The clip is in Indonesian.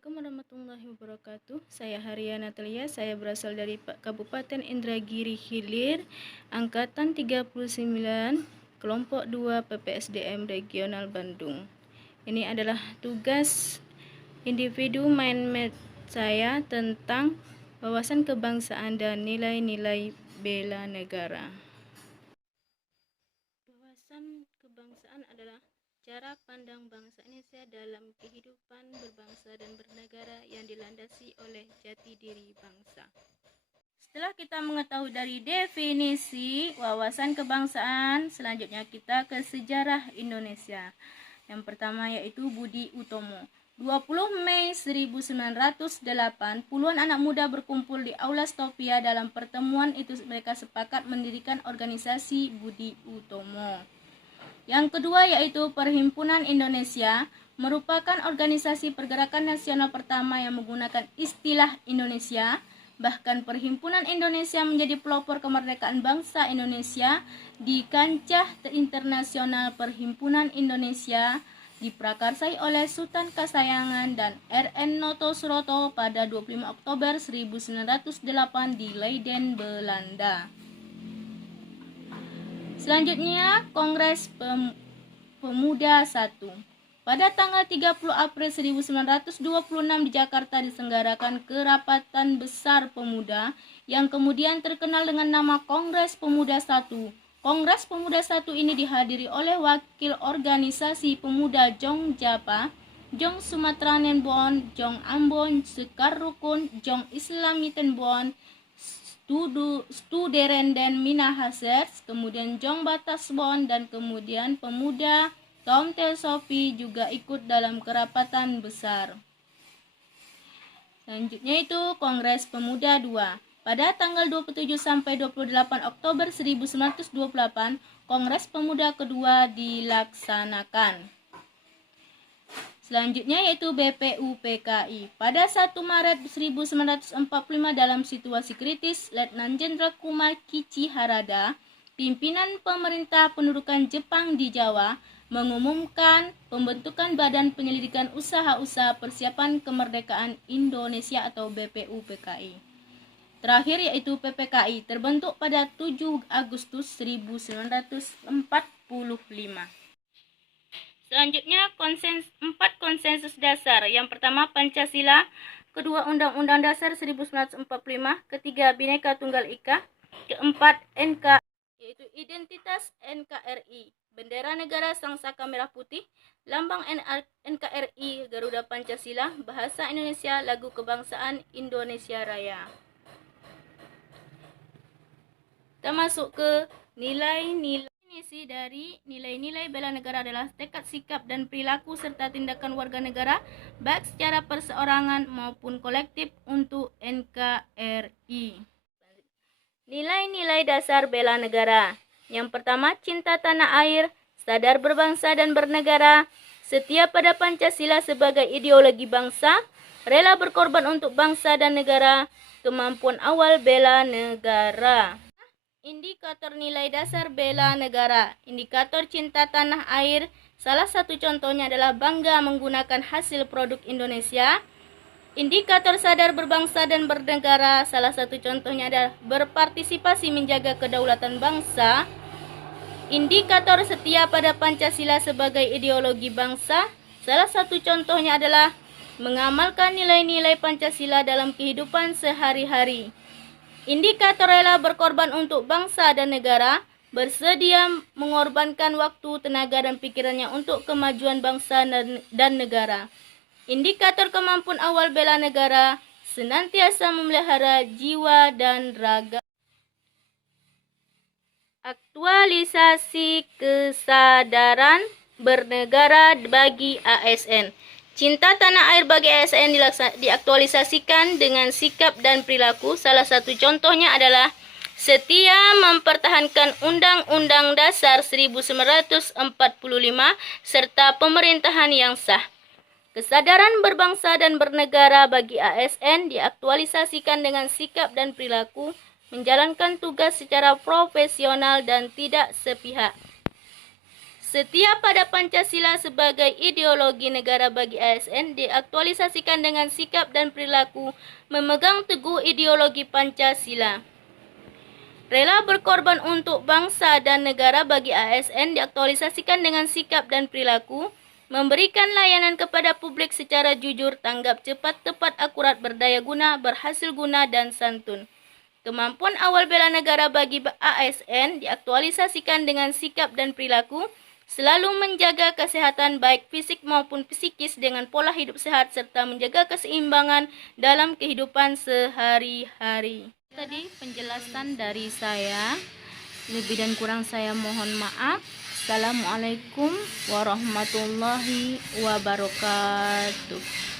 Assalamualaikum warahmatullahi wabarakatuh. Saya Haria Natalia, saya berasal dari Kabupaten Indragiri Hilir, Angkatan 39, Kelompok 2 PPSDM Regional Bandung. Ini adalah tugas individu mindmap saya tentang wawasan kebangsaan dan nilai-nilai bela negara. Wawasan kebangsaan adalah cara pandang bangsa Indonesia dalam kehidupan berbangsa dan bernegara yang dilandasi oleh jati diri bangsa. Setelah kita mengetahui dari definisi wawasan kebangsaan, selanjutnya kita ke sejarah Indonesia. Yang pertama yaitu Budi Utomo. 20 Mei 1908, puluhan anak muda berkumpul di Aula Stopia. Dalam pertemuan itu mereka sepakat mendirikan organisasi Budi Utomo. Yang kedua yaitu Perhimpunan Indonesia, merupakan organisasi pergerakan nasional pertama yang menggunakan istilah Indonesia. Bahkan Perhimpunan Indonesia menjadi pelopor kemerdekaan bangsa Indonesia di kancah internasional. Perhimpunan Indonesia diprakarsai oleh Sultan Kasayangan dan R.N. Noto Suroto pada 25 Oktober 1908 di Leiden, Belanda. Selanjutnya, Kongres Pemuda I. Pada tanggal 30 April 1926 di Jakarta diselenggarakan kerapatan besar pemuda yang kemudian terkenal dengan nama Kongres Pemuda I. Kongres Pemuda I ini dihadiri oleh wakil organisasi pemuda Jong Japa, Jong Sumatranen Bon, Jong Ambon, Sekar Rukun, Jong Islamiten Bon, Studerenden Minahasa, kemudian Jong Batas Bon, dan kemudian pemuda Tom Teosofi juga ikut dalam kerapatan besar. Selanjutnya itu Kongres Pemuda II. Pada tanggal 27 sampai 28 Oktober 1928, Kongres Pemuda kedua dilaksanakan. Selanjutnya yaitu BPUPKI. Pada 1 Maret 1945 dalam situasi kritis, Letnan Jenderal Kumar Kichi Harada, pimpinan pemerintah pendudukan Jepang di Jawa, mengumumkan pembentukan Badan Penyelidikan Usaha-usaha Persiapan Kemerdekaan Indonesia atau BPUPKI. Terakhir yaitu PPKI, terbentuk pada 7 Agustus 1945. Selanjutnya 4 konsensus dasar. Yang pertama Pancasila, kedua Undang-Undang Dasar 1945, ketiga Bhinneka Tunggal Ika, keempat NKRI, yaitu identitas NKRI, bendera negara Sangsaka Merah Putih, lambang NKRI Garuda Pancasila, bahasa Indonesia, lagu kebangsaan Indonesia Raya. Kita masuk ke nilai-nilai. Definisi dari nilai-nilai bela negara adalah tekad, sikap, dan perilaku serta tindakan warga negara baik secara perseorangan maupun kolektif untuk NKRI. Nilai-nilai dasar bela negara. Yang pertama, cinta tanah air, sadar berbangsa dan bernegara, setia pada Pancasila sebagai ideologi bangsa, rela berkorban untuk bangsa dan negara, kemampuan awal bela negara. Indikator nilai dasar bela negara. Indikator cinta tanah air, salah satu contohnya adalah bangga menggunakan hasil produk Indonesia. Indikator sadar berbangsa dan bernegara, salah satu contohnya adalah berpartisipasi menjaga kedaulatan bangsa. Indikator setia pada Pancasila sebagai ideologi bangsa, salah satu contohnya adalah mengamalkan nilai-nilai Pancasila dalam kehidupan sehari-hari. Indikator rela berkorban untuk bangsa dan negara, bersedia mengorbankan waktu, tenaga, dan pikirannya untuk kemajuan bangsa dan negara. Indikator kemampuan awal bela negara, senantiasa memelihara jiwa dan raga. Aktualisasi kesadaran bernegara bagi ASN. Cinta tanah air bagi ASN diaktualisasikan dengan sikap dan perilaku. Salah satu contohnya adalah setia mempertahankan Undang-Undang Dasar 1945 serta pemerintahan yang sah. Kesadaran berbangsa dan bernegara bagi ASN diaktualisasikan dengan sikap dan perilaku, menjalankan tugas secara profesional dan tidak sepihak. Setia pada Pancasila sebagai ideologi negara bagi ASN diaktualisasikan dengan sikap dan perilaku memegang teguh ideologi Pancasila. Rela berkorban untuk bangsa dan negara bagi ASN diaktualisasikan dengan sikap dan perilaku memberikan layanan kepada publik secara jujur, tanggap cepat, tepat, akurat, berdaya guna, berhasil guna, dan santun. Kemampuan awal bela negara bagi ASN diaktualisasikan dengan sikap dan perilaku selalu menjaga kesehatan baik fisik maupun psikis dengan pola hidup sehat serta menjaga keseimbangan dalam kehidupan sehari-hari. Tadi penjelasan dari saya, lebih dan kurang saya mohon maaf. Assalamualaikum warahmatullahi wabarakatuh.